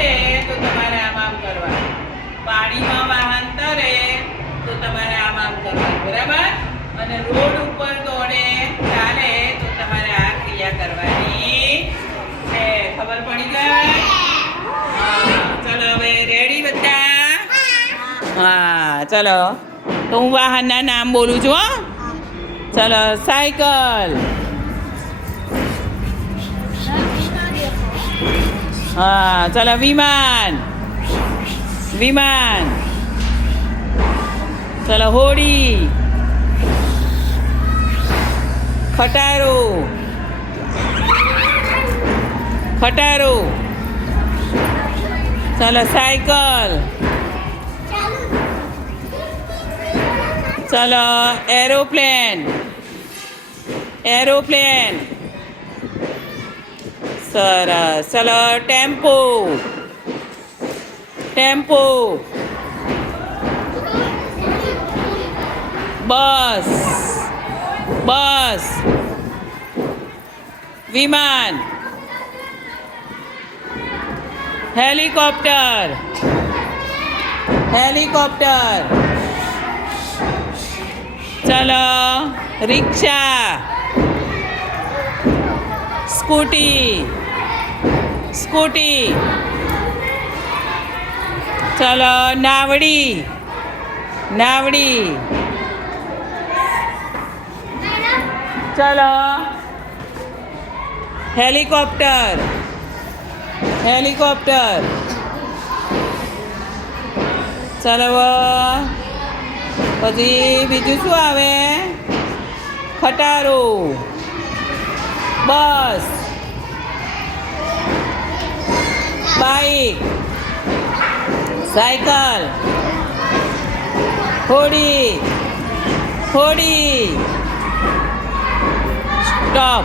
છૂટે તો તમારે આમ કરવાનું. પાણીમાં વાહન તરે તો તમારે આમ કરવાનું, બરાબર? અને રોડ ઉપર દોડે ચાલે તો તમારે આ ક્રિયા કરવાની છે. ખબર પડી ગઈ? ચલો હવે રેડી બધા? હા ચલો. તો હું વાહનના નામ બોલું છું. હો ચલો. સાયકલ. હા ચલો. વિમાન. વિમાન. ચલો. હોડી. ખટારો. ખટારો. ચલો. સાયકલ. ચલો. એરોપ્લેન. એરોપ્લેન. સરસ. ચલો. ટેમ્પો. ટેમ્પો. બસ. બસ. વિમાન. હેલિકોપ્ટર. હેલિકોપ્ટર. ચલો. રિક્ષા. સ્કૂટી. સ્કૂટી. ચલો. નાવડી. નાવડી. ચલો. હેલિકોપ્ટર. હેલિકોપ્ટર. ચલો. પછી બીજું શું આવે? ખટારો. બસ. બાઈક. સાયકલ. હોડી. હોડી. સ્ટોપ.